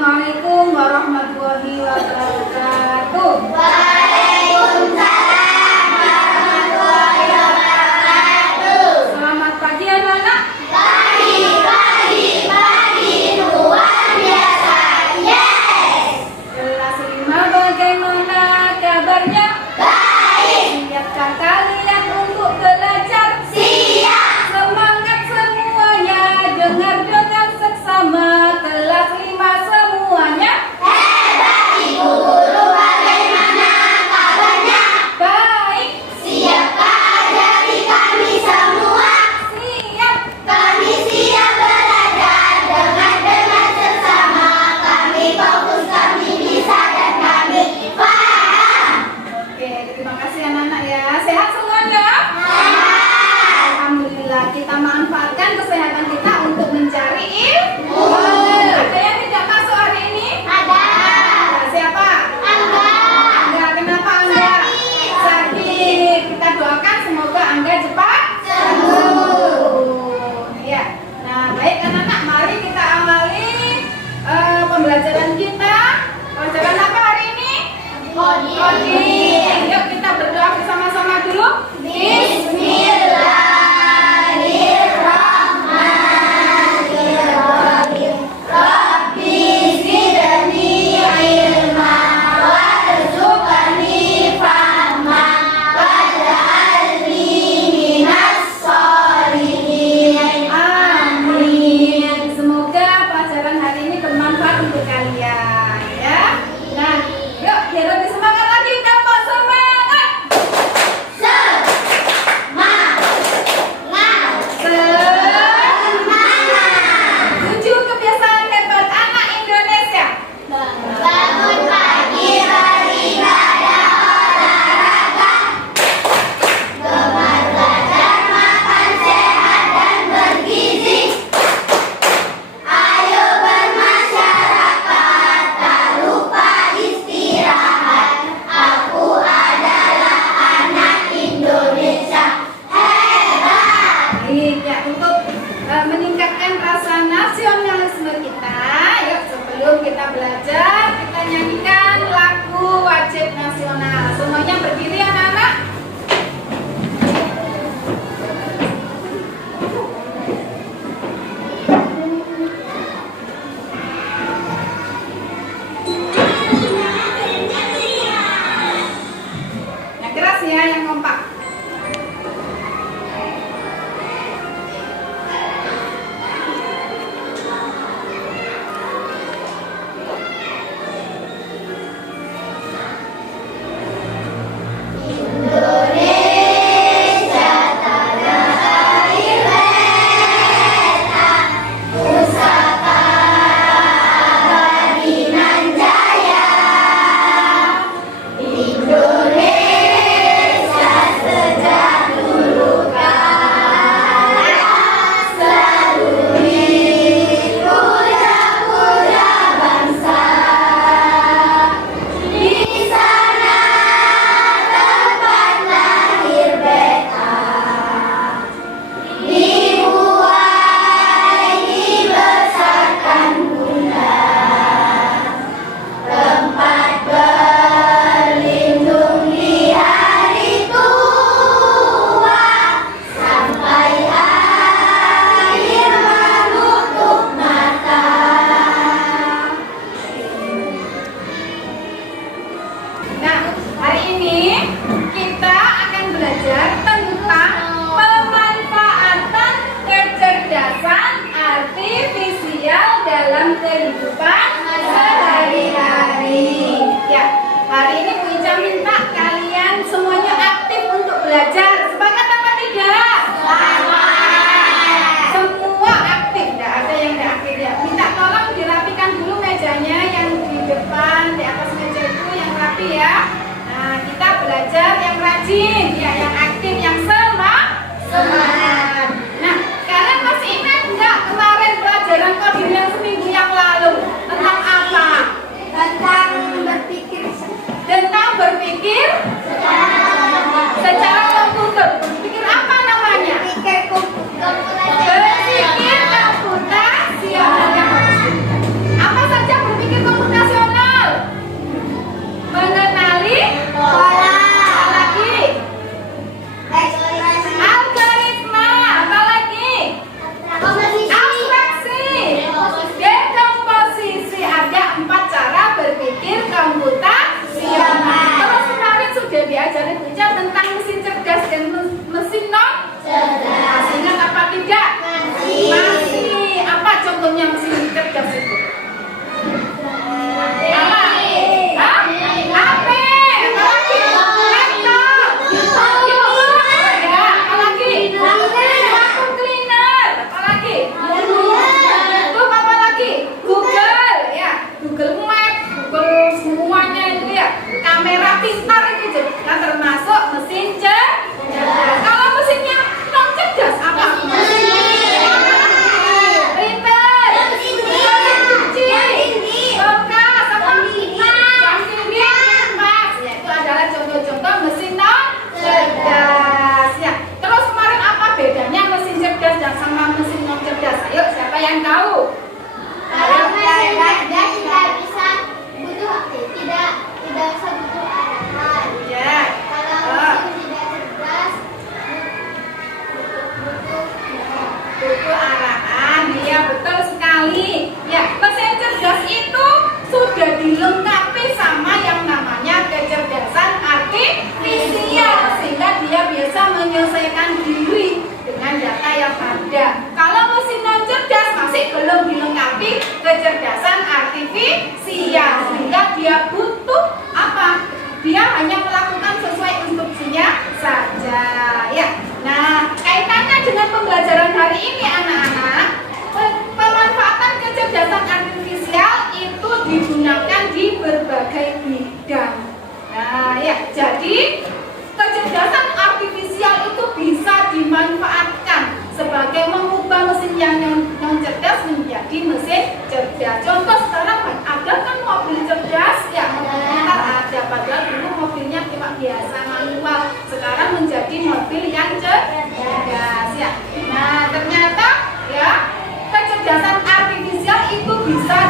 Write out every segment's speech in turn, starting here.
Assalamualaikum warahmatullahi wabarakatuh. Waalaikumsalam warahmatullahi wabarakatuh. Selamat pagi anak-anak. Pagi, luar biasa. Yes. Kelas 5 bagaimana kabarnya? Baik. Siapkah kalian untuk belajar? Siap. Semangat semuanya, dengar dengan seksama. Kelas 5 semuanya. Hebat Ibu.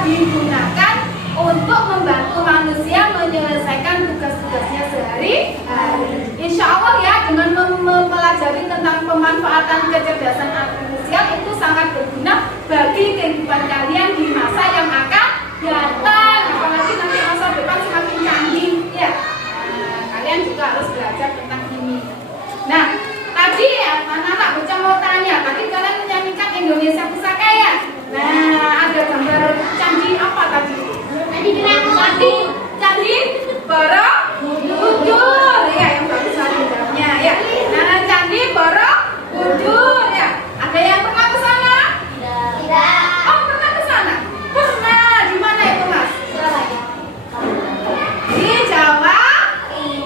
digunakan untuk membantu manusia menyelesaikan tugas-tugasnya sehari-hari. Insya Allah ya, dengan mempelajari tentang pemanfaatan kecerdasan artifisial itu sangat berguna bagi kehidupan kalian di masa yang akan datang. Apalagi nanti masa depan semakin canggih ya. Kalian juga harus belajar tentang ini. Nah, tadi ya, anak-anak bocah mau tanya, tadi kalian menyanyikan Indonesia Pusaka ya? Nah, ada gambar candi apa tadi? Candi Borobudur ya, yang bagus sekali jawabnya ya. Nah, Candi Borobudur ya. Ada yang pernah ke sana? Tidak. Oh, pernah ke sana? Pernah. Di mana itu, Mas? Di Jawa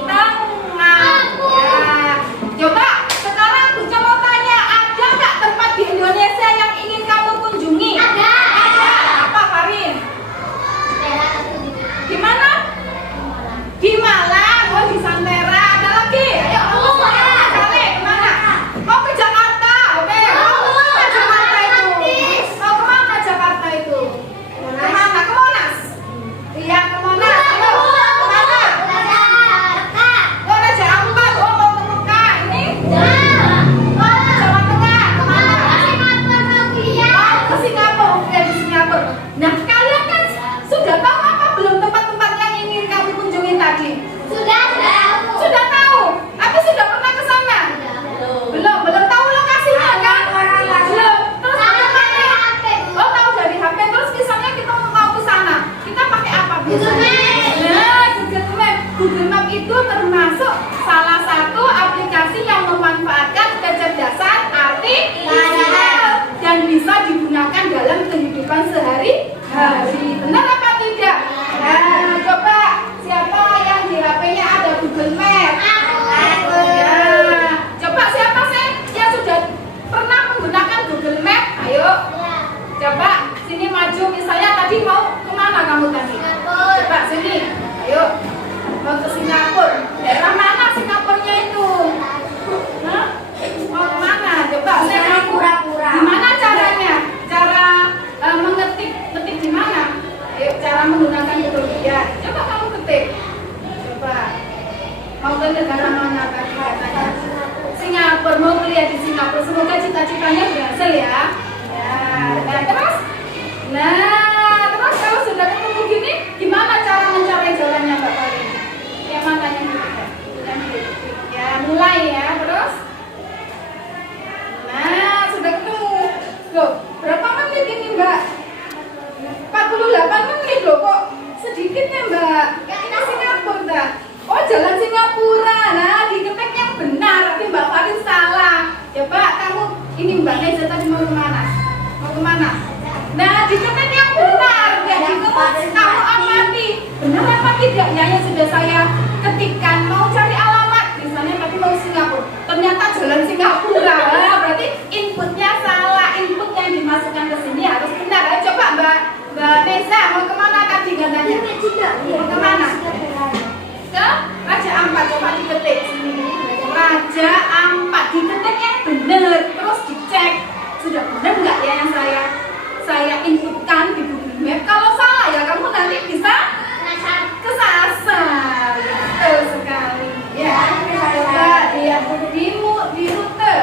Tengah. Ya. Coba sekarang Buca mau tanya, ada nggak tempat di Indonesia yang ingin kamu kunjungi? Ada. Apa, Farin? Di mana? Di Malang, oh di Santera. Ada lagi? Ayo, kali kemana? Mau ke Jakarta, oke? Mau ke Jakarta itu? Mau kemana Jakarta itu? Kemana? Ke Monas? Iya, ke Monas. Ayo, kemana? Oh, Raja Ampat. Oh, mau ke Mekah. Ini? Oh, Jawa Tengah. Kemana? Oh, ke Singapura. Oke, di Singapura. Nah, kalian kan sudah tahu apa belum tempat-tempat yang ingin kamu kunjungi tadi? Sudah tahu? Tapi sudah pernah ke sana? Belum tahu lokasinya kan? Belum. Terus bagaimana? Oh, tahu dari HP. Terus misalnya kita mau ke sana, kita pakai apa? Google Map. Nah, Google Map. Google Map itu termasuk salah satu aplikasi yang memanfaatkan kecerdasan artifisial dan bisa digunakan dalam kehidupan sehari-hari. Benar apa tidak? Nah, coba siapa yang di HP-nya ada Google Map? Ya. Coba siapa sih yang sudah pernah menggunakan Google Map? Ayo, coba sini maju. Misalnya tadi mau kemana kamu tadi? Coba sini, ayo. Mau ke Singapura. Daerah mana Singapurnya itu? Hah? Mau kemana? Coba Singapura. Gimana caranya? Cara mengetik di mana? Ayo, cara menggunakan Google. Ya, coba kamu ketik. Coba. Mau ke negara mana tadi katanya? Singapura. Mau kuliah di Singapura. Semoga cita-citanya berhasil ya. Ya. Nah, terus? Terus kalau sudah ketemu gini, gimana cara mencari jalannya Mbak Farin? Yang mana yang ketiga? Yang ketiga. Ya, mulai ya. Terus? Nah, sudah ketemu. Loh, berapa menit ini Mbak? 48 menit loh, kok sedikit ya Mbak? Ini Singapura dah. Oh, jalan Singapura. Nah, diketik yang benar. Tapi Mbak Farin salah. Coba kamu, ini Mbak Neza tadi mau kemana? Mau kemana? Nah, diketik yang benar. Ya, diketik kamu amati. Benar apa tidak? Ya, yang sudah saya ketikkan. Mau cari alamat. Misalnya tadi mau Singapura. Ternyata jalan Singapura. Nah, berarti inputnya salah. Input yang dimasukkan ke sini harus benar. Ayo coba Mbak Neza, mau kemana tadi katanya? Mau kemana? Ke Raja Ampat. Coba diketik sini. Raja Ampat. Diketik yang benar. Terus dicek. Sudah benar nggak ya yang saya inputkan di Google Map? Kalau salah ya kamu nanti bisa kesasar. Betul sekali. Ya, coba lihat di rute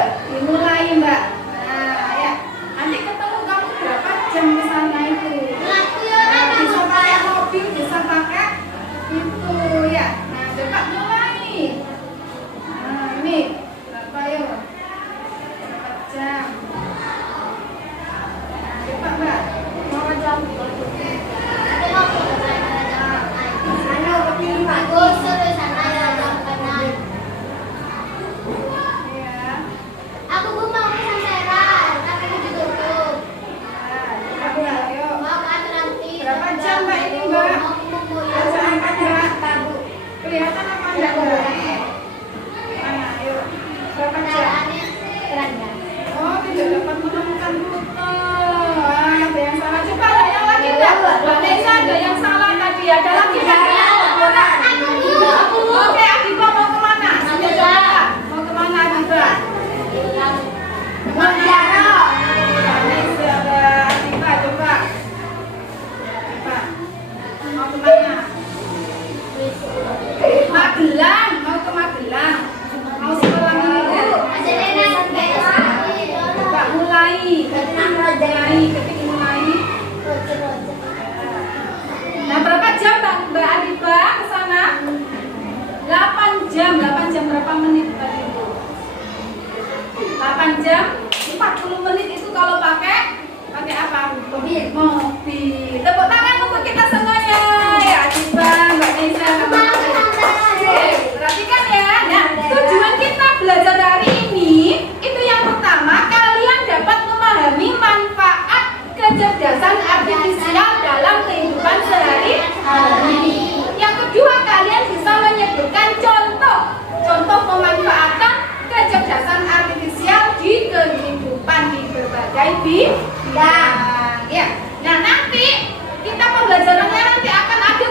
jam 40 menit itu kalau pakai apa? Mobil. Tepuk tangan untuk kita semuanya. Ya, Adiba, Mbak Nisa, perhatikan ya. Nah, tujuan kita belajar hari ini itu yang pertama, kalian dapat memahami manfaat kecerdasan artifisial dalam kehidupan sehari-hari. Yang kedua, kalian bisa menyebutkan contoh pemanfaatan kecerdasan artifisial di kehidupan di berbagai bidang. Ya. Nah, nanti kita pembelajarannya nanti akan ada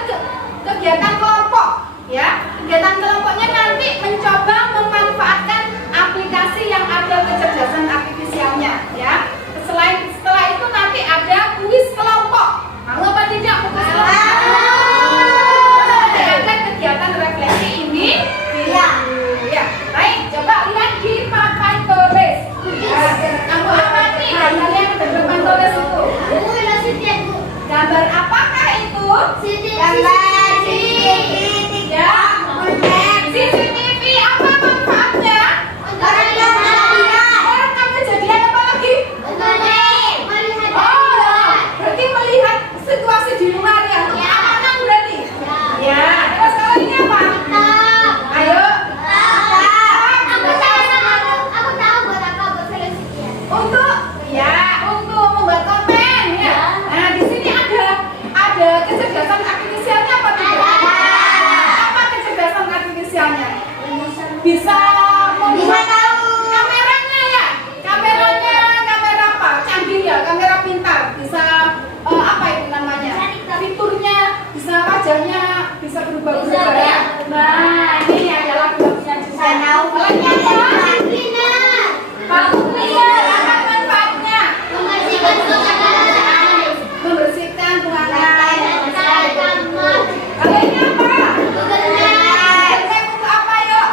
kegiatan kelompok, ya. Kegiatan kelompoknya nanti mencoba memanfaatkan aplikasi yang ada kecerdasan artifisialnya, ya. Setelah itu nanti ada kuis kelompok. Mau apa tidak kuis kelompok? Nanti ada kegiatan refleksi ini. Ya. Baik, coba lihat di papan tulis. Kamu apa nih? Kalian di papan tulis itu. Gambar apakah itu? Gambar Ya. CCTV apa manfaatnya? Merekam kejadian apa lagi? Oh, berarti melihat situasi di luar ya. Keamanan berarti. Ya. Terus kalau ini apa? Ayo. Untuk membuat konten ya. Nah, di sini ada kecerdasan artifisialnya apa tidak? Apa kecerdasan artifisialnya? Bisa membuat kameranya ya. Kamera apa? Canggih ya, kamera pintar. Bisa apa itu namanya? Fiturnya bisa, wajahnya bisa berubah-ubah ya. Nah, ini adalah bagusnya desain. Membersihkan ruangan. Kalau ini apa? Cek untuk apa yuk?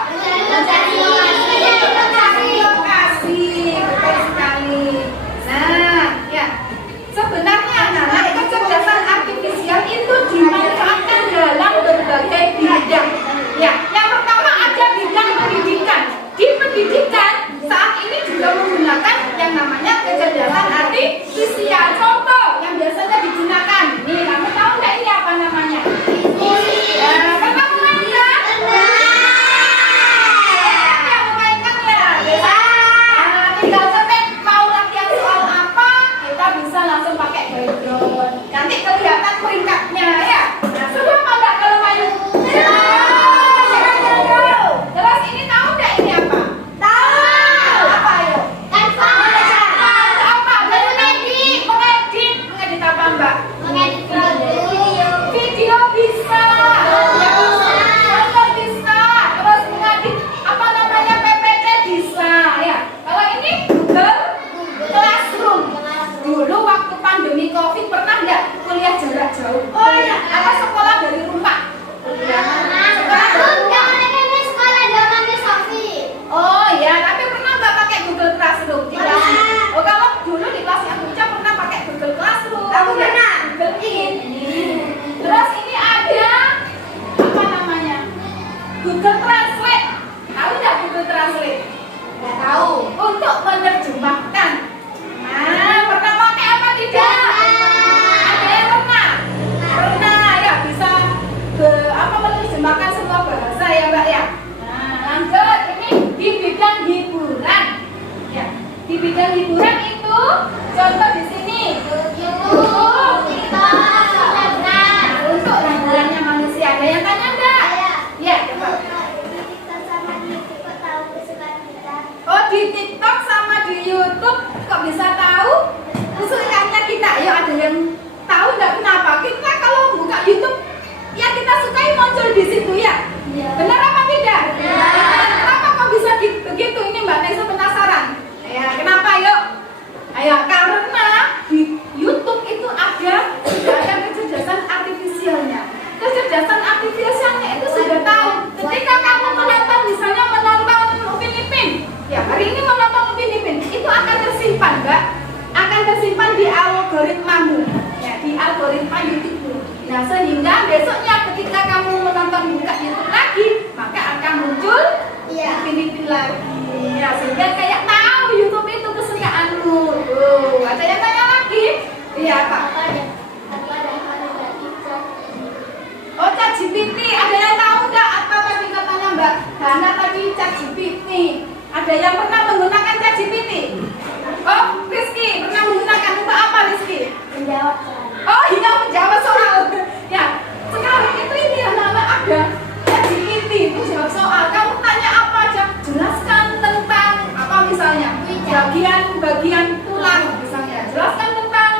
Lokasi. Betul sekali. Nah, ya. Sebenarnya anak-anak kecerdasan artifisial itu dimanfaatkan dalam berbagai bidang. Ya, yang pertama ada bidang pendidikan. Di pendidikan saat ini juga menggunakan yang namanya kecerdasan artifisial. Contoh yang biasanya digunakan. Nih, kamu tahu nggak ini apa namanya? Pernah main nggak? Yang memainkan ya. Tinggal ketik mau latihan soal apa, kita bisa langsung pakai background. Nanti kelihatan peringkatnya ya. Nah, sudah apa nggak kalau main? Terus ini tahu nggak ini apa? Tahu. Apa ayo? Apa? Mengedit apa Mbak? Video bisa. Foto bisa. Terus mengedit apa namanya PPT bisa ya. Kalau ini Google Classroom. Dulu waktu pandemi COVID pernah nggak kuliah jarak jauh? Oh iya. Apa sekolah dari rumah? Oh iya, tapi pernah nggak pakai Google Classroom di kelas? Oh, kalau dulu di kelas yang Uca pernah pakai Google Classroom. Aku pernah. Google Meet. Terus ini ada apa namanya? Google Translate. Tahu nggak Google Translate? Nggak tahu. Untuk menerjemahkan. Nah, pernah pakai apa tidak? Ada yang pernah? Pernah ya, bisa menerjemahkan semua bahasa ya Mbak ya. Nah, lanjut ini di bidang hiburan. Ya, di bidang hiburan itu contoh di sini. YouTube, TikTok, untuk hiburannya manusia. Ada yang tanya enggak? Ya, coba. Oh, di TikTok sama di YouTube kok bisa tahu kesukaannya kita? Ayo, ada yang tahu nggak kenapa? Kita kalau buka YouTube yang kita sukai muncul di situ ya? Benar apa tidak? Kenapa kok bisa begitu? Ini Mbak Nesa penasaran. Ya, kenapa yuk? Ayo, karena di YouTube itu ada kecerdasan artifisialnya. Kecerdasan artifisialnya itu sudah tahu. Ketika kamu menonton, misalnya menonton Upin Ipin, ya hari ini menonton Upin Ipin, itu akan tersimpan, Mbak. Akan tersimpan di algoritmamu, ya, di algoritma YouTube. Nah, sehingga besoknya ketika kamu menonton buka YouTube lagi, maka akan muncul Upin Ipin lagi. Ya, sehingga kayak tahu YouTube itu bagian tulang misalnya. Jelaskan tentang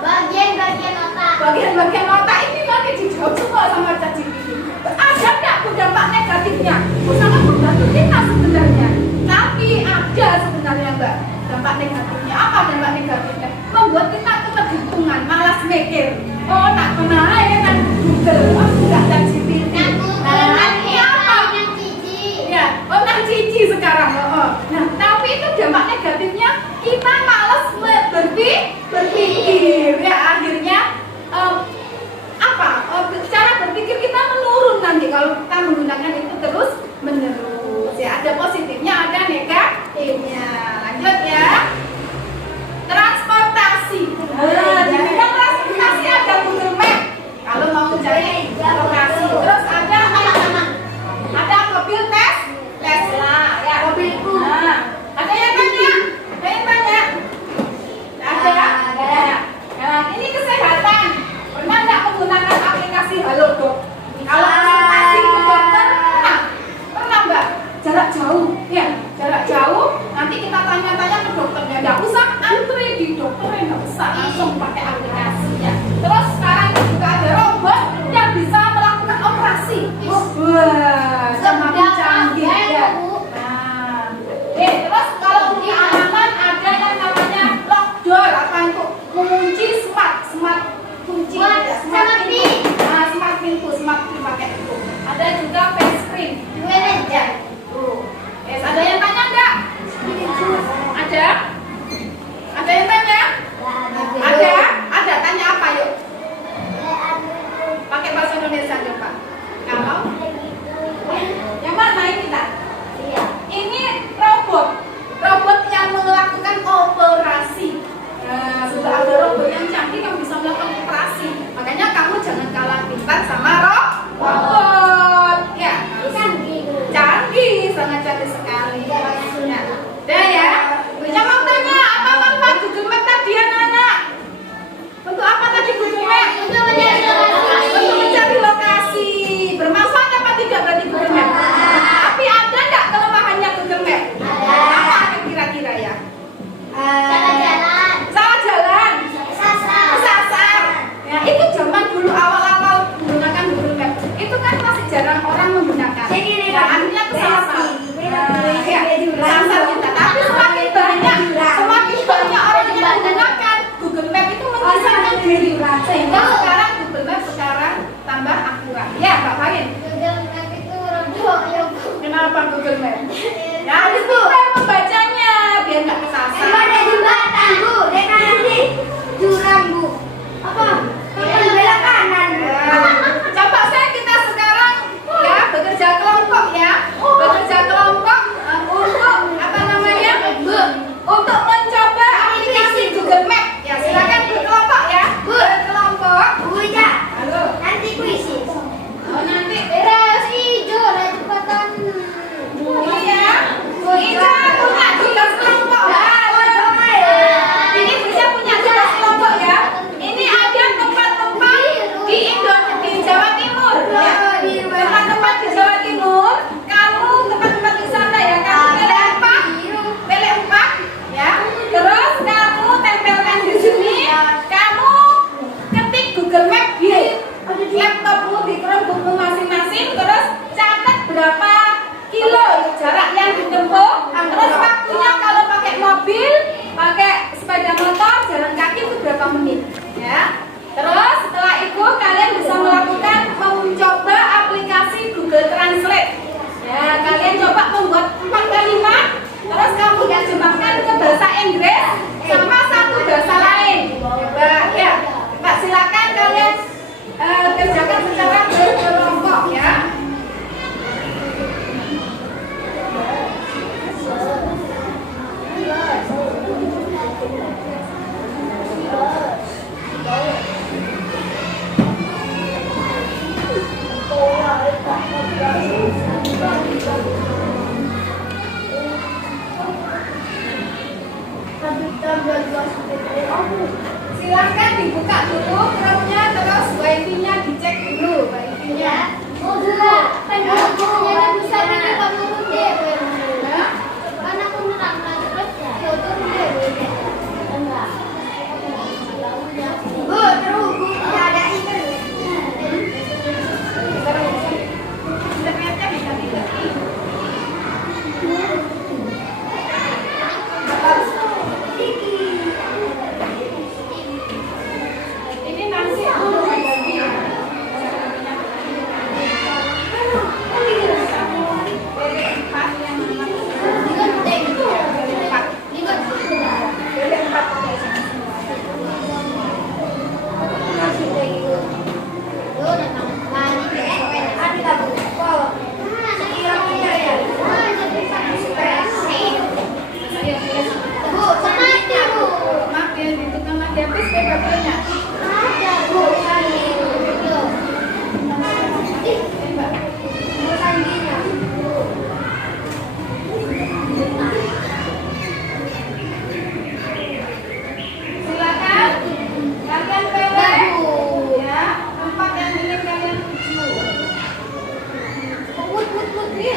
Bagian-bagian otak. bagian-bagian otak ini nanti dijawab semua sama ChatGPT. Ada nggak dampak negatifnya? Sangat membantu kita sebenarnya. Tapi ada sebenarnya Mbak dampak negatifnya. Apa dampak negatifnya? Membuat kita ketergantungan, malas mikir. Oh, nak kenal ya kan Google, nggak ChatGPT. Artinya apa? Ya, orang cici sekarang. Nah, tapi itu dampak negatifnya kita malas berpikir. Ya, akhirnya cara berpikir kita menurun nanti kalau kita menggunakan itu terus menerus. Ya, ada positifnya, ada negatifnya. Lanjut ya. Transportasi. Di bidang transportasi ada Google Map. Kalau mau mencari lokasi. Terus ada mobil Tesla, ya. Mobilku. Ada yang tanya? Ada. Nah, ini kesehatan. Pernah nggak menggunakan aplikasi Halodoc? Kalau konsultasi ke dokter, pernah nggak? Jarak jauh, ya. Jarak jauh. Nanti kita tanya-tanya ke dokternya. Nggak usah antri di dokter, nggak usah langsung pakai aplikasi ya. Terus sekarang juga ada robot yang bisa melakukan operasi. Wah, semakin canggih ya. Nah, terus kalau keamanan ada yang namanya lock door, apa untuk mengunci smart kunci, smart pintu pakai itu. Ada juga face screen. Ya. Ada yang tanya enggak? Ada yang tanya? Ada. Tanya apa yuk? Pakai bahasa Indonesia coba. Kalau yang mana ini kita? Ini robot yang melakukan operasi. Nah, sudah ada robot yang canggih yang bisa melakukan operasi. Makanya kamu jangan kalah pintar sama robot. Ya, canggih, sangat canggih sekali. Ya. Udah ya. Bisa mau tanya apa manfaat Google Map tadi anak-anak? Untuk apa tadi Google Map? Untuk mencari lokasi. Bermanfaat apa tidak berarti Google Map? Tapi ada nggak kelemahannya Google Map? Apa kira-kira ya? Salah jalan. Kesasar. Ya, itu zaman dulu awal-awal menggunakan Google Map. Itu kan masih jarang orang menggunakan. Ya, artinya kesasar. Kesasar kita. Tapi semakin banyak orang yang menggunakan Google Map itu menyesatkan diri. Sehingga sekarang Google Map tambah akurat. Ya, Mbak Farin. Kenapa Google Map? Ya, harus pintar membacanya biar nggak kesasar. Ada jembatan Bu, nanti jurang Bu. Apa? Belok kanan. Coba kita sekarang ya bekerja kelompok ya. Bekerja kelompok untuk apa namanya? Untuk mencoba aplikasi Google Map. Ya, silakan berkelompok ya. Berkelompok. Bu Ija. Halo. Nanti kuisi. Oh, nanti Beres hijau lah jembatan. iya. Ija punya tugas kelompok. Ini bisa punya tugas kelompok ya. Ini ada tempat-tempat di Jawa Timur ya. Tempat-tempat di Jawa Timur. Kamu tempat-tempat di sana ya. Kamu pilih 4 ya. Terus kamu tempelkan di sini. Kamu ketik Google Map di laptopmu, di Chromebookmu masing-masing. Terus catat berapa kilo jarak yang ditempuh. Terus waktunya kalau pakai mobil, pakai sepeda motor, jalan kaki itu berapa menit ya. Terus setelah itu kalian bisa melakukan mencoba aplikasi Google Translate ya. Kalian coba membuat 4 kalimat. Terus kamu terjemahkan ke bahasa Inggris sama 1 bahasa lain. Coba ya. Pak, silakan kalian kerjakan secara berkelompok ya. Silahkan dibuka dulu Chrome-nya, terus wifi-nya dicek dulu wifi-nya. Oh juga, pengen bisa ini kamu deh. Karena aku nerang terus ya. Iya, tulis. Bu, sama aja Bu. Maaf ya, ditukar lagi habis papernya. Ada Bu, kali. Loh. Mbak. Bukan gini. Silakan. Kalian pilih. Ya, tempat yang ingin kalian tuju. Wut gini.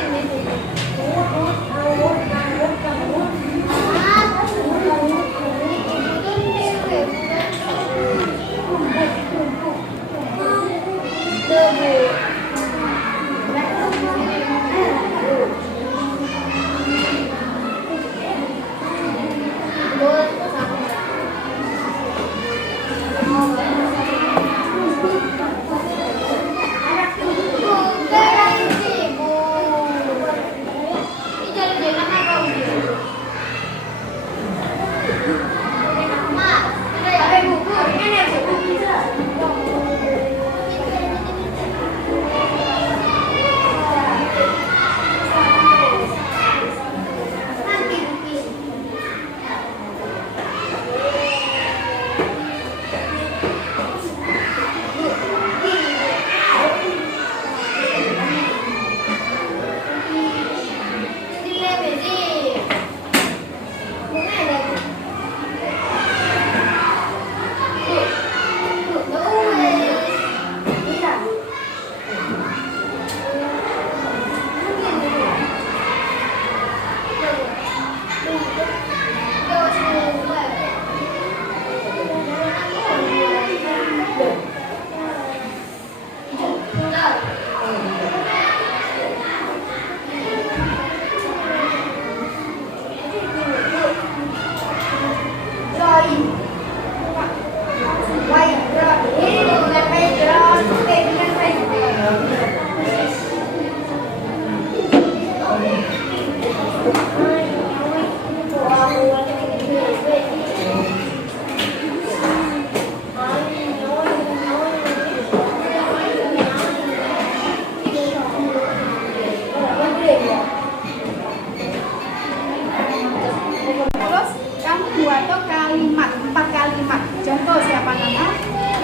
Terus kamu buat tuh kalimat, 4 kalimat. Contoh siapa nama?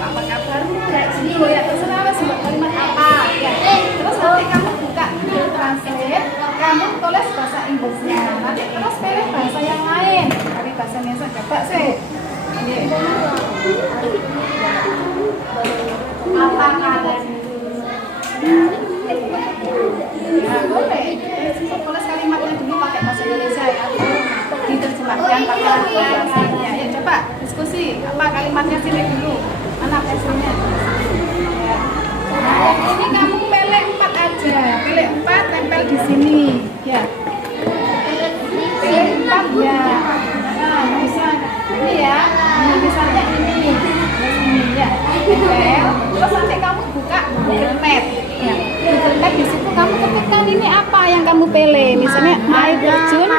Apa kabarmu? Kayak gini loh ya, terserah wes buat kalimat apa. Ya. Terus nanti kamu buka Google Translate, kamu tulis bahasa Inggrisnya. Nanti terus pilih bahasa yang lain. Dari bahasa Indonesia coba sih. Ini. Apa kabarmu? Nah, boleh. Tulis kalimatnya dulu pakai bahasa Indonesia ya. Diterjemahkan pakai bahasa. Ya, coba diskusi. Apa kalimatnya sini dulu? Mana pensilnya? Ya. Nah, yang ini kamu pilih 4 aja. Pilih 4, tempel di sini. Ya. Pilih 4 ya. Nah, bisa ini ya. Ini misalnya ini. Ini ya. Tempel. Terus nanti kamu buka Google Map. Ya. Google Map di situ kamu ketikkan ini apa yang kamu pilih. Misalnya air terjun.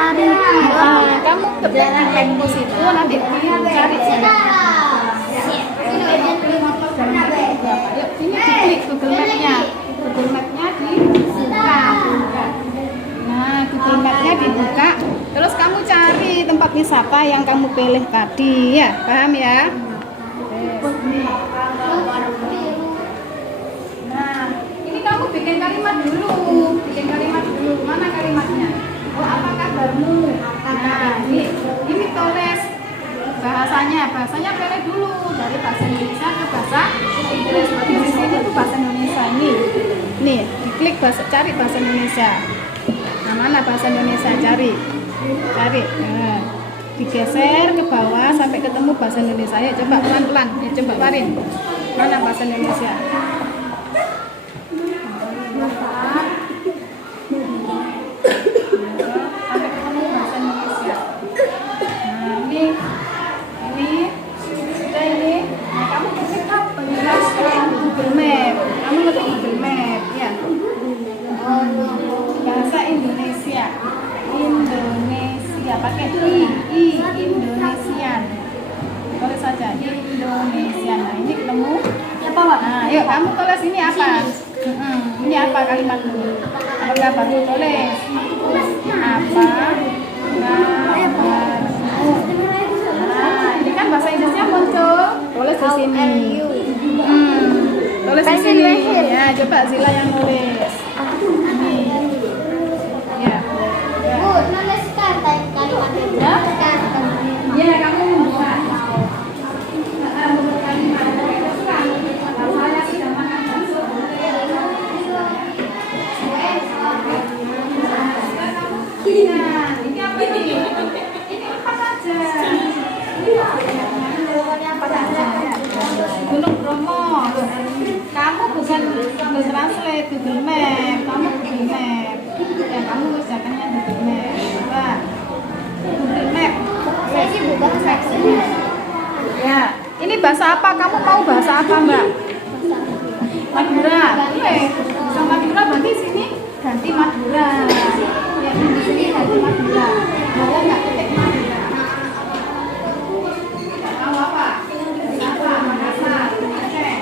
Kamu ketik di map situ nanti cari. Yuk, ini diklik Google Map-nya. Google Map-nya dibuka. Nah, Google Map-nya dibuka. Terus kamu cari tempat wisata yang kamu pilih tadi, ya, paham ya? Nah, ini kamu bikin kalimat dulu. Mana kalimatnya? Oh, apa kabarmu? Nah, ini tulis bahasanya pilih dulu dari bahasa Indonesia ke bahasa Inggris. Di sini tuh bahasa Indonesia ini. Nih, diklik cari bahasa Indonesia. Nah, mana bahasa Indonesia? Cari. Nah, digeser ke bawah sampai ketemu bahasa Indonesia. Ya, coba pelan-pelan. Ya, coba tarik. Mana bahasa Indonesia? Sampai ketemu bahasa Indonesia. Nah, ini. Nah, kamu ketik Google Map. Kamu ketik Google Map, ya. Bahasa Indonesia pakai Indonesian. Tulis saja Indonesian. Nah, ini ketemu. Nah, yuk kamu tulis ini apa? Ini apa kalimatmu? Apa kabarmu? Tulis. Apa kabar? coba Zila yang nulis. Ini. Ya. Bu, nuliskan kalimat itu. Ya? Kalimat. Iya, kamu membuat. Membuat kalimat. Saya sudah makan bakso. Ini apa ini? Ini apa saja? Apa saja? Gunung Bromo. Kamu bukan Google Translate, Google Map. Kamu Google Map. Ya, kamu kerjakannya Google Map. Coba. Google Map. Saya sih bukan seksi. Ya, ini bahasa apa? Kamu mau bahasa apa, Mbak? Madura. Bahasa Madura berarti sini ganti Madura. Ya, di sini ganti Madura. Boleh nggak ketik Madura? Nggak tahu apa? Apa? Makassar. Aceh.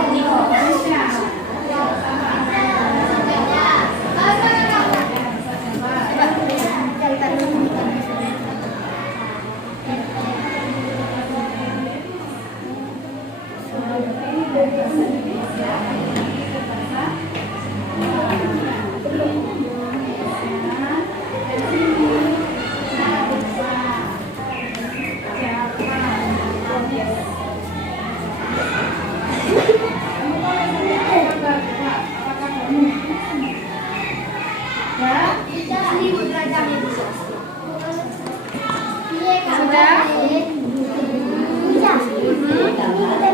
Indonesia.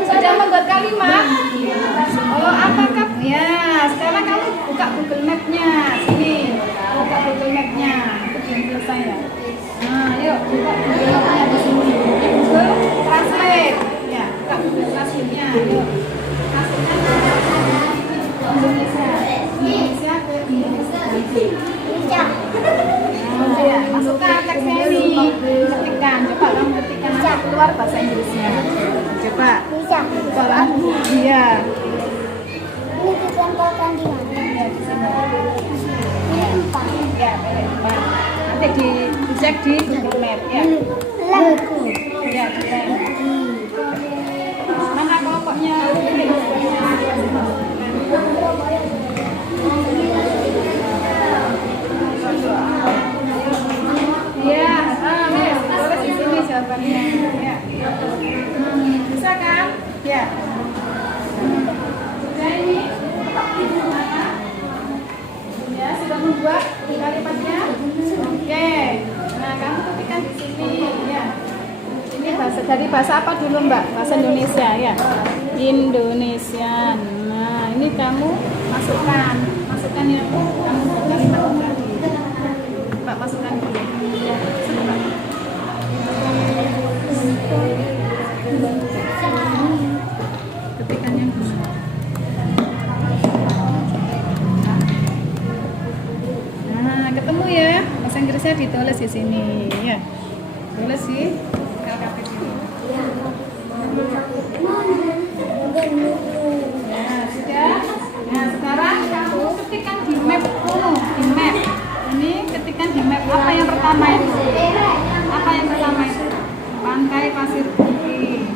Sudah membuat kalimat? Oh, apakah? Ya, sekarang kamu buka Google Map-nya. Sini, buka Google Map-nya. Belum selesai ya? Nah, yuk buka Google Map-nya di sini. Google Translate. Ya, buka Google Translate-nya. Yuk. Indonesia. Indonesia ke Indonesia. Nah, ya, masukkan teksnya ini. Ketikkan. Coba kamu ketikkan nanti keluar bahasa Inggrisnya. Coba. Bisa. Kalau iya. Ini ditempelkan di mana? Ya, di sini. Ini empat. Ya, boleh. Nanti dicek di Google Map ya. Lagu. Ya, kita. Mana kelompoknya? Iya, boleh di sini jawabannya. Ya. Bisa kan? Ya. Sudah ini? Ya, sudah membuat kalimatnya? Oke. Nah, kamu ketikkan di sini ya. Ini bahasa dari bahasa apa dulu, Mbak? Bahasa Indonesia ya. Indonesia. Nah, ini kamu masukkan yang kamu buat kalimat tadi. Mbak masukkan dulu. Ya, sebentar. Ketikkan yang dulu. Nah, ketemu ya. Bahasa Inggrisnya ditulis di sini ya. Tulis sih. LKP sini. Nah, sudah. Nah, sekarang kamu ketikkan di map dulu, di map. Ini ketikkan di map apa yang pertama itu? Apa yang pertama itu? Pantai Pasir Putih.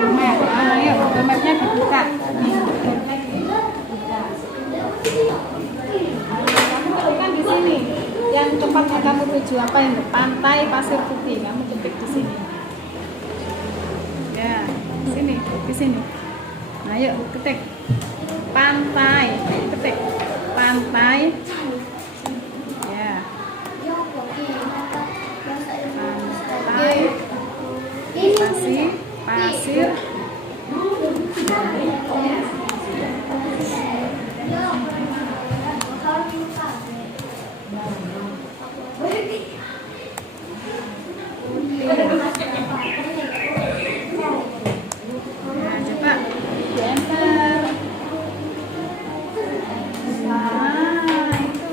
Map. Nah, ayo, mapnya dibuka. Kamu ketikkan di sini. Yang tempatnya kamu tuju apa yang Pantai Pasir Putih. Kamu ketik di sini. Ya, sini, di sini. Nah, yuk ketik. Pantai, ketik. Pantai. Ya. Pantai. Pasir. Nah, coba enter. Nah, itu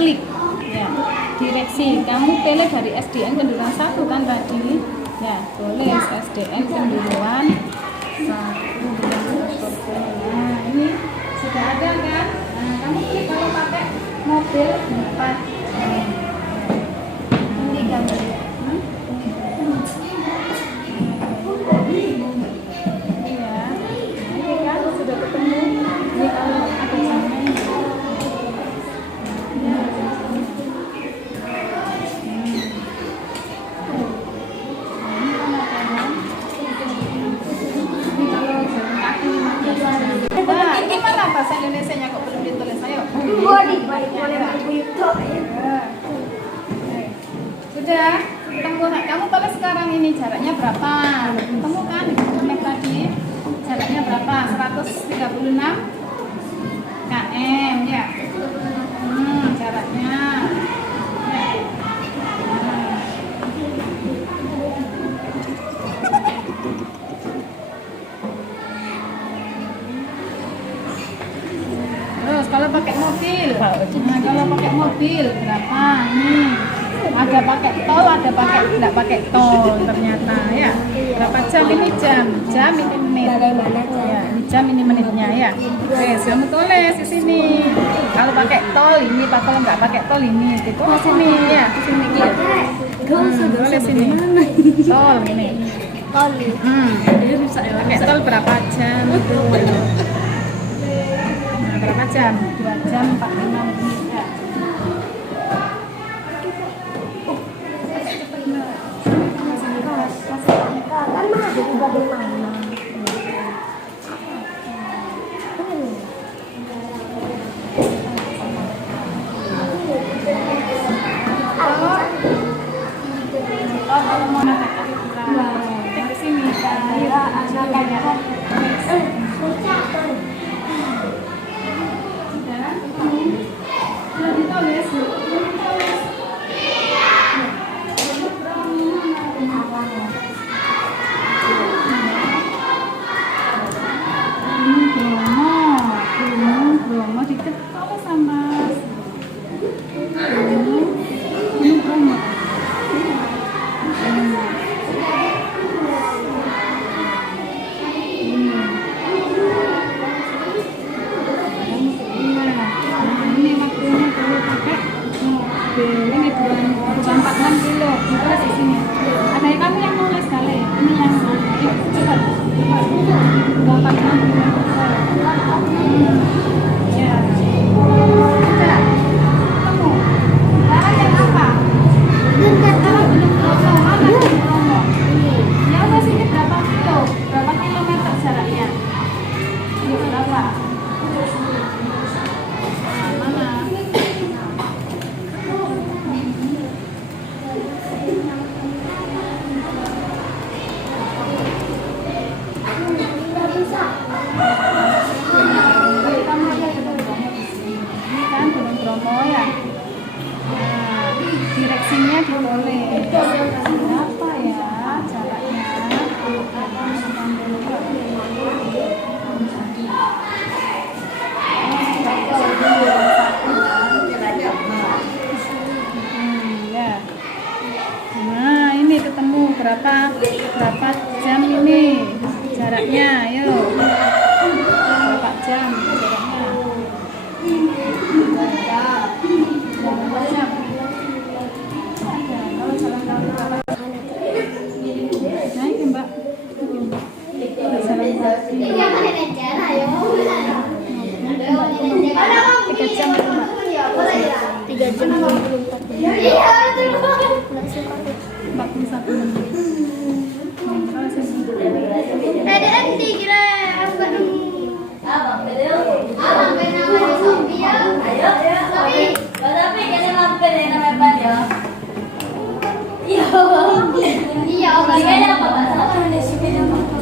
klik ya. Direksi, kamu pilih dari SDN Kenduruan 1 kan tadi ya, tulis SDN Kenduruan 1. Nah ini sudah ada kan. Nah kamu klik kalau pakai mobil depan ini gambar ya. Ini kan sudah ketemu. Ini kalau ada jalan gimana bahasa Indonesia-nya kok belum ditulis? Ayo. Sudah ketemu. Kamu tulis sekarang ini jaraknya berapa? Ketemu kan di internet tadi? Jaraknya berapa? 136 km ya. Jaraknya. Terus kalau pakai mobil, kalau pakai mobil berapa? Nih, ada pakai tol, ada pakai tidak pakai tol ternyata ya. Berapa jam ini jam ini menit. Ya, ini jam ini menitnya ya. Oke, kamu tulis di sini. Kalau pakai tol ini, kalau nggak pakai tol ini, itu di sini ya, di sini ya. Tulis sini. Tol ini. Tol. Pakai tol berapa jam? Berapa jam? 2 jam 45 menit ya. Kan mah jadi bagaimana? Kalau mau naik ke sini kayak sudah ditulis. Bromo diketok sama ini Bromo. Ini waktunya kalau pakai mobil ini bukan 46 kilo ditulis di sini. Ada kamu yang nulis kali ini yang cepat 46 kilo. Ya. Sudah. Ketemu. Sekarang yang apa? Sekarang belum Bromo. Mana Bromo? Ya udah sini berapa kilo? Berapa kilometer jaraknya? Ini berapa? Mana? Ini kan Gunung Bromo ya. Nah, direksinya ditulis. Berapa ya jaraknya? Ya. Nah, ini ketemu berapa jam ini jaraknya? Ayo. Berapa jam jaraknya? Berapa jam? Ada. Kalau jalan-jalan berapa? Nah, ini Mbak. Jalan kaki. 3 jam itu Mbak. 3 jam 24 menit. 41 menit. Kalau saya Nanti kira apa dulu? Abang namanya Sophia. Tapi kan mampir ya namanya Pan ya. Iya. Iya, Abang. Ini apa bahasa?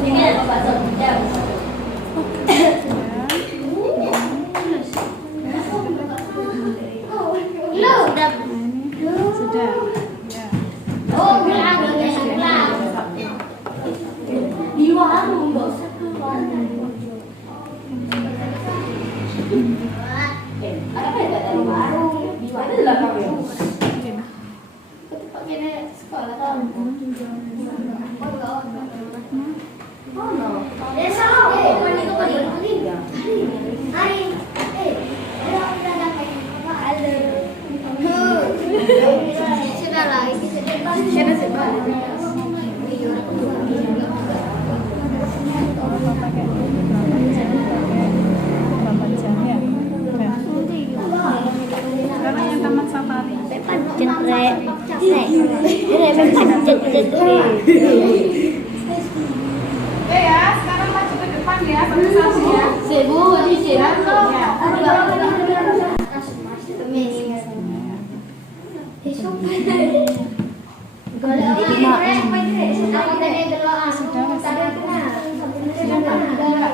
Ini apa bahasa? sudah. Ya. Oh, bilang bilang. Di warung enggak usah keluar. Ada apa ya di warung? Di mana lah? Kalau pakai berapa jam ya? Sekarang yang Taman Safari. Ya, sekarang maju ke depan ya, satu-satu ya.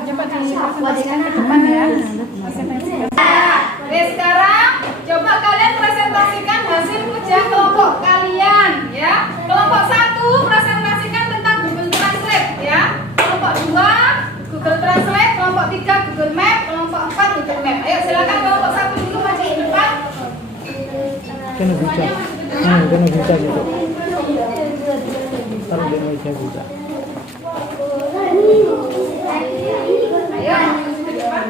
Coba dipresentasikan ke depan ya. Presentasikan. Oke, sekarang coba kalian presentasikan hasil ujian kelompok kalian ya. Kelompok 1 presentasikan tentang Google Translate ya. Kelompok 2 Google Translate, kelompok 3 Google Map, kelompok 4 Google Map. Ayo silakan kelompok 1 dulu maju ke depan. Kena bisa. Kena bisa gitu. Taruh di meja bisa. Ayo maju ke depan.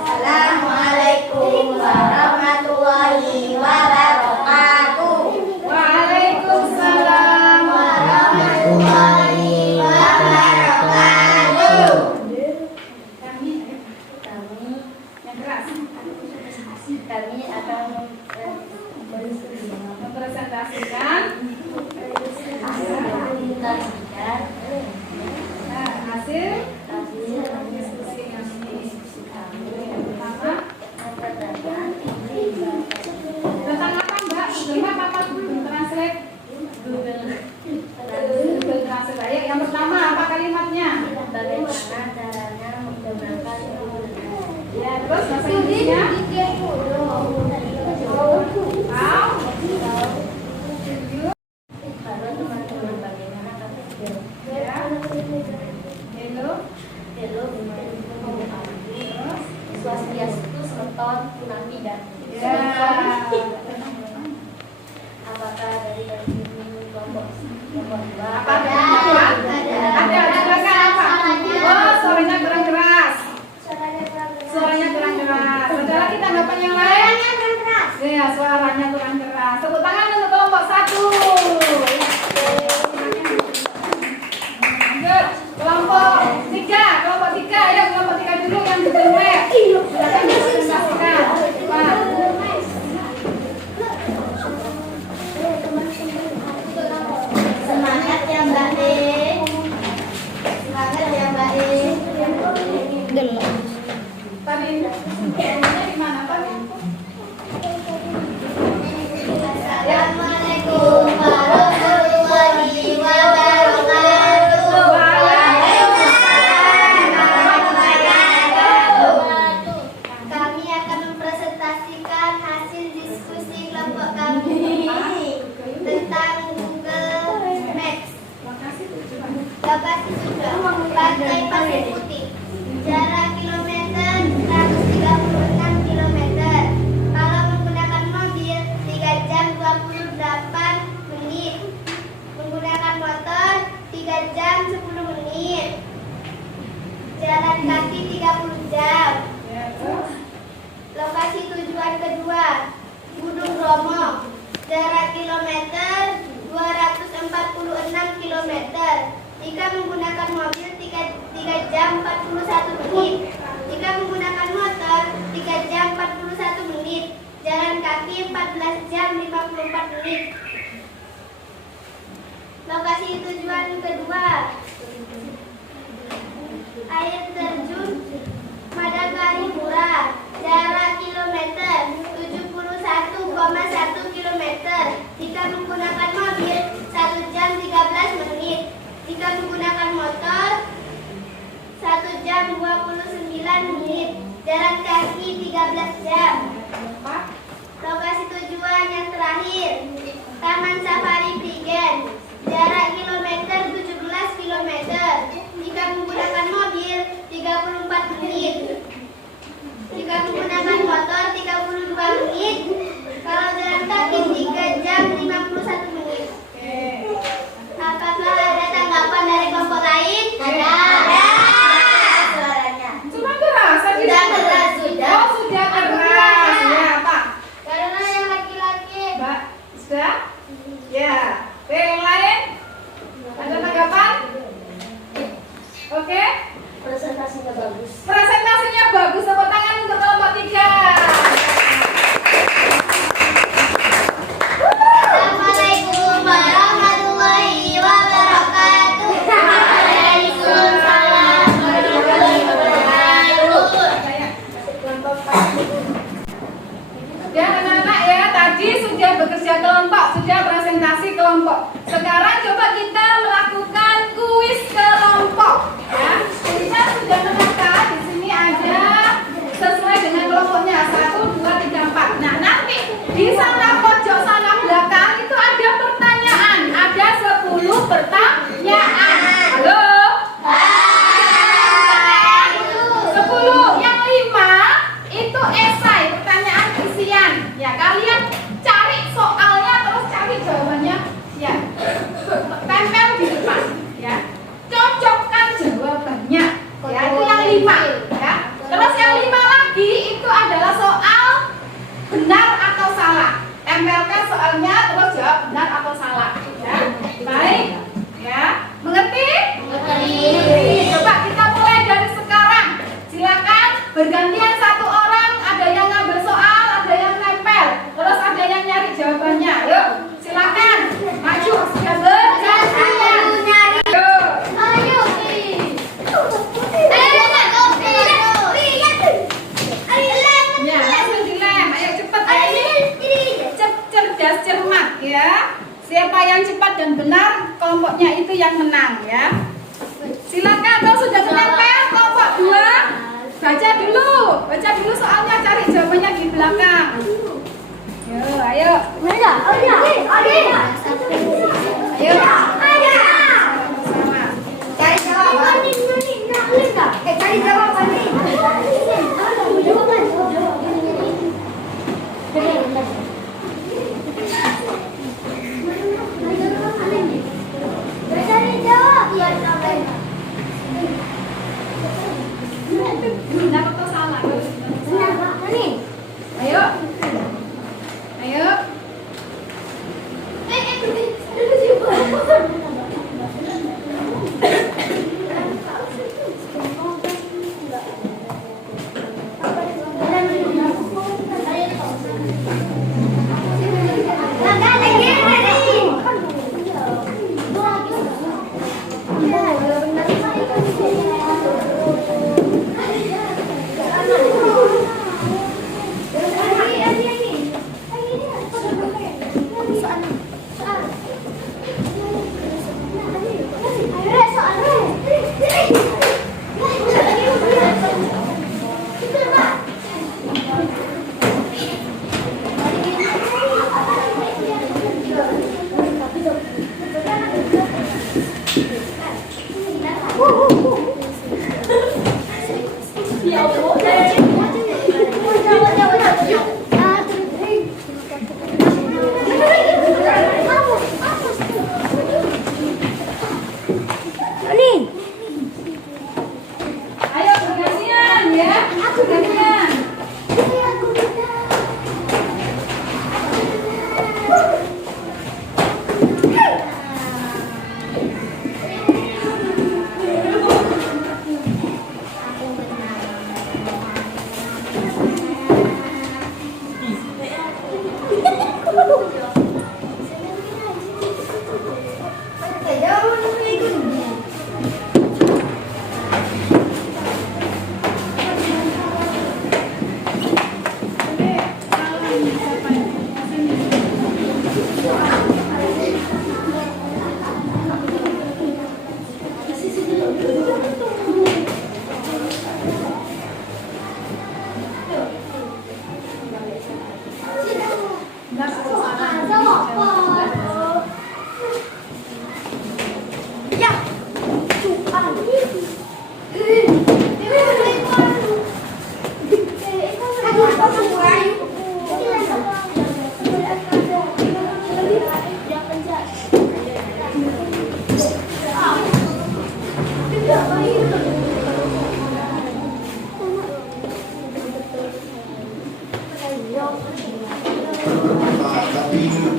Assalamualaikum warahmatullahi wabarakatuh. Waalaikumsalam. Warahmatullahi wabarakatuh. Yang keras. Kami akan Mempresentasikan hasil diskusi kami. Yang pertama tentang apa Mbak? Google Map apa Google Translate? Google Translate. Ayo, yang pertama apa kalimatnya? bagaimana caranya menggunakan Ya, terus bahasa Inggrisnya? How? Halo teman-teman, bagaimana kabar? Ya. Hello. Hello, Swastiastu, Semeton, Punami, dan Ya. apakah dari kelompok 2? Apa ada? Ada apa? Oh, suaranya kurang keras. Suaranya kurang keras. Ada lagi tanggapan yang lain? Ya, suaranya kurang keras. Tepuk tangan untuk kelompok 1. Lanjut, kelompok 3. Kelompok 3, ayo kelompok 3 dulu yang Google Map. Silakan dipresentasikan. Pak. Semangat ya Mbak E. Semangat ya Mbak E. Tadi kayaknya di mana Pak? Assalamualaikum warahmatullahi wabarakatuh. Kami akan mempresentasikan hasil diskusi kelompok kami tentang Google Maps. Lokasi tujuan Pantai Pasir Putih. Jarak kilometer 136 kilometer. Kalau menggunakan mobil 3 jam 28 menit. Menggunakan motor 3 jam 10 menit. Jalan kaki 30 jam. Lokasi tujuan kedua Gunung Bromo. Jarak kilometer 246 kilometer. Jika menggunakan mobil 3 jam 41 menit. Jika menggunakan motor 3 jam 41 menit. Jalan kaki 14 jam 54 menit. Lokasi tujuan kedua air terjun Madagari Murah. Jarak kilometer 71,1 kilometer. Jika menggunakan mobil 1 jam 13 menit. Jika menggunakan motor 1 jam 29 menit. Jalan kaki 13 jam. Lokasi tujuan yang terakhir Taman Safari Prigen. Jarak kilometer 17 kilometer. Jika menggunakan mobil 34 menit. Jika menggunakan motor 32 menit. Kalau jalan kaki 3 jam 51 menit. Oke. Apakah ada tanggapan dari kelompok lain? Ada. Suaranya. Cuma keras aja. Sudah keras, sudah. Oh, sudah keras. Ya, Pak. Karena yang laki-laki. Mbak, sudah? Ya. Oke, yang lain? Ada tanggapan? Oke. Presentasinya bagus. Presentasinya bagus. Tepuk tangan untuk kelompok 3. Assalamualaikum warahmatullahi wabarakatuh. Waalaikumsalam warahmatullahi wabarakatuh. Ya anak-anak ya, tadi sudah bekerja kelompok, sudah presentasi kelompok. Sekarang coba kita melakukan kuis kelompok. Ya, kuisnya sudah menata. Di sini ada sesuai dengan kelompoknya 1, 2, 3, 4. Nah nanti di sana pojok sana belakang itu ada pertanyaan. Ada 10 pertanyaan. Halo. 10. Yang 5 itu esai, pertanyaan isian. Ya, kalian cari soalnya terus cari jawabannya. Ya. Tempel di depan, ya. Cocokkan jawabannya. Ya, itu yang 5, ya. Terus yang 5 lagi itu adalah soal benar atau salah. Tempelkan soalnya terus jawab benar atau salah, ya. Baik. Ya. Mengerti? Mengerti. Coba kita mulai dari sekarang. Silakan bergantian satu orang, ada yang ngambil soal, ada yang nempel, terus ada yang nyari jawabannya. Yuk, silakan maju sudah bergantian. Yuk. Ya, langsung dilem. Ayo cepet cerdas cermat ya. Siapa yang cepat dan benar kelompoknya itu yang menang ya. Silakan kalau sudah menempel kelompok 2 baca dulu soalnya, cari jawabannya di belakang. Yuk, ayo. Ayo. Sama-sama. Benar atau salah? Ayo. Ayo. Ayo bergantian ya. Bergantian. Ayo.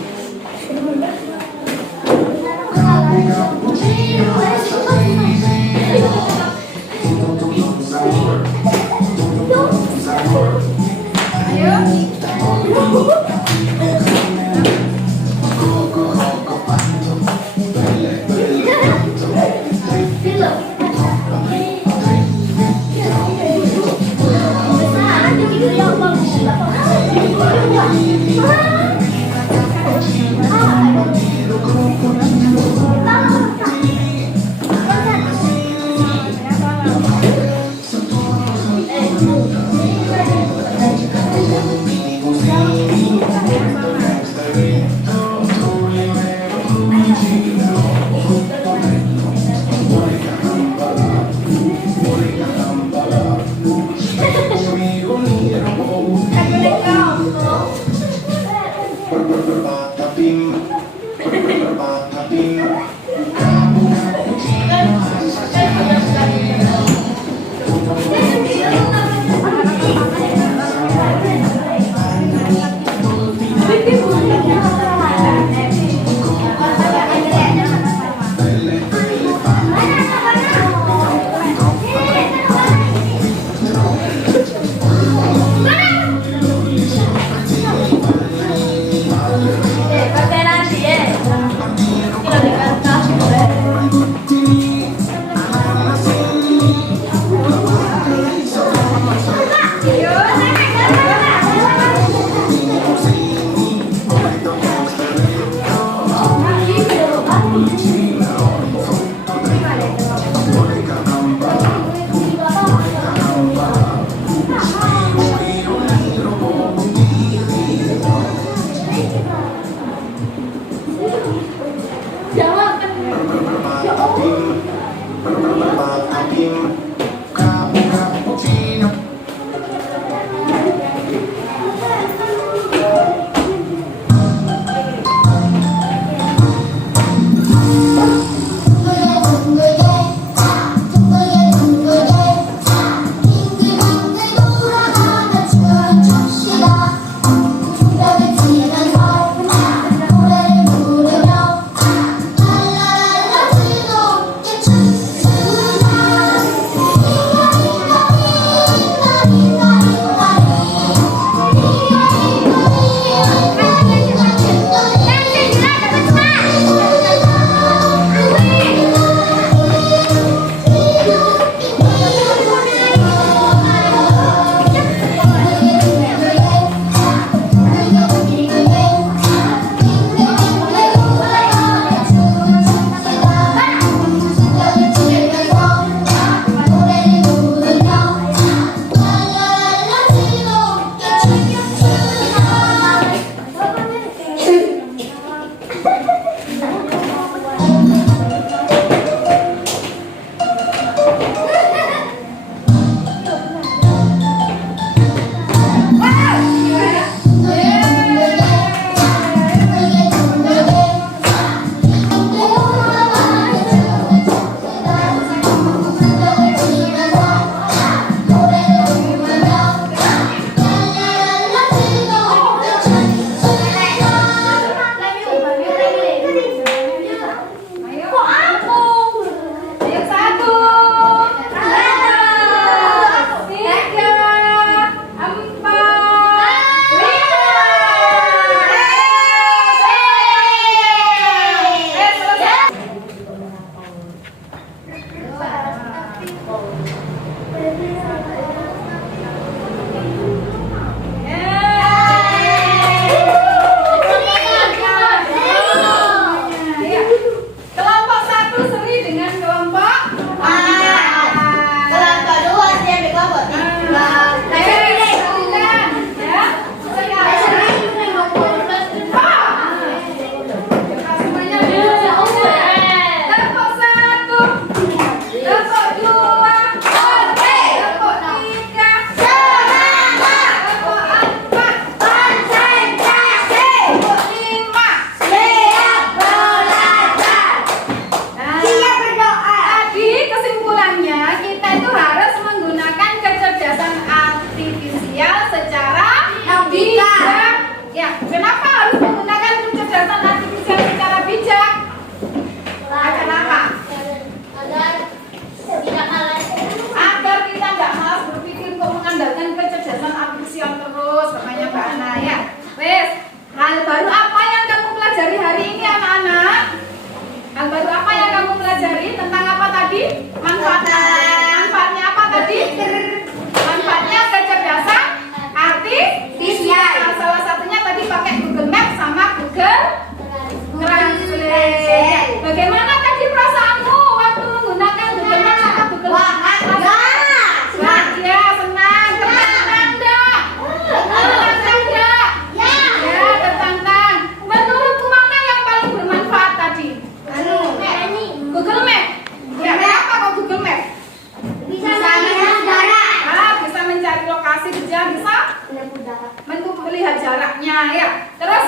lihat jaraknya ya. Terus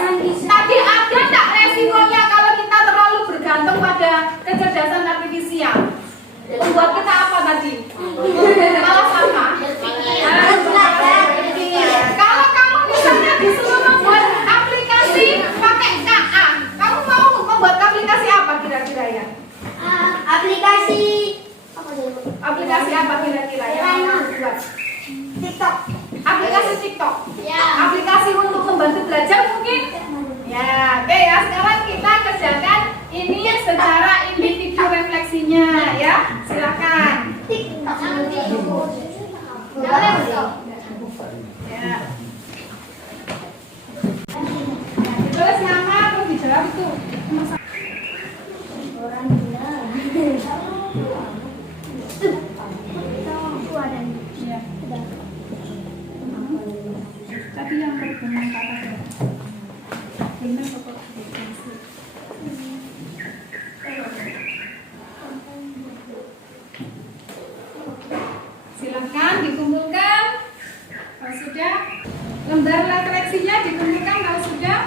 tadi ada nggak resikonya kalau kita terlalu bergantung pada kecerdasan artifisial? Membuat kita apa tadi? Malah sama. Kalau kamu misalnya disuruh membuat aplikasi pakai KA, kamu mau membuat aplikasi apa kira-kira ya? Aplikasi apa kira-kira yang kamu buat? TikTok. Aplikasi TikTok. Ya. Aplikasi untuk membantu belajar mungkin? Ya, oke ya. Sekarang kita kerjakan ini secara individu refleksinya ya. Silakan. TikTok. Ya. Terus nama terus dijawab itu. Ya. Tadi yang berhubungan kata benar pokok. Silakan dikumpulkan. Kalau sudah, lembar refleksinya dikumpulkan kalau sudah.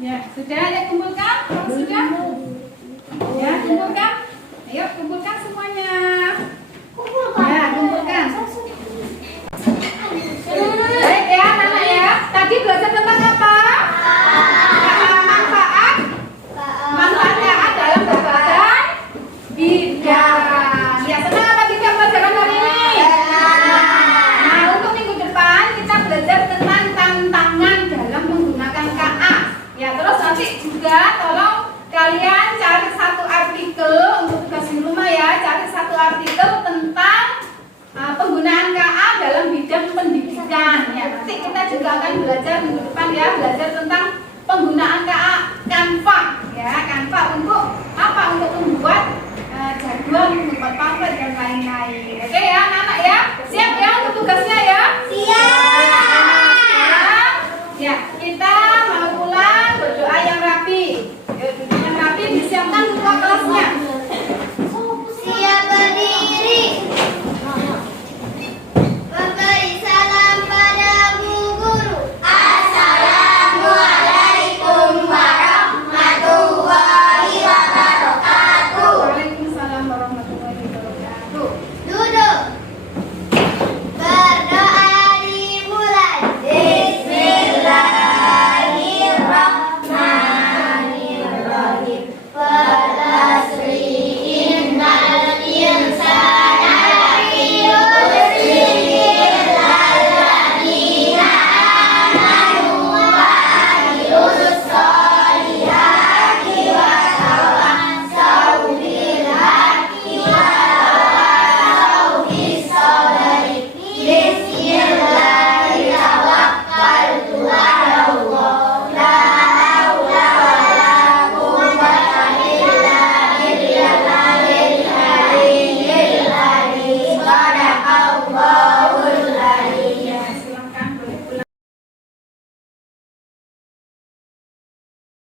Ya, sudah ya kumpulkan? Kalau sudah? Ya, kumpulkan.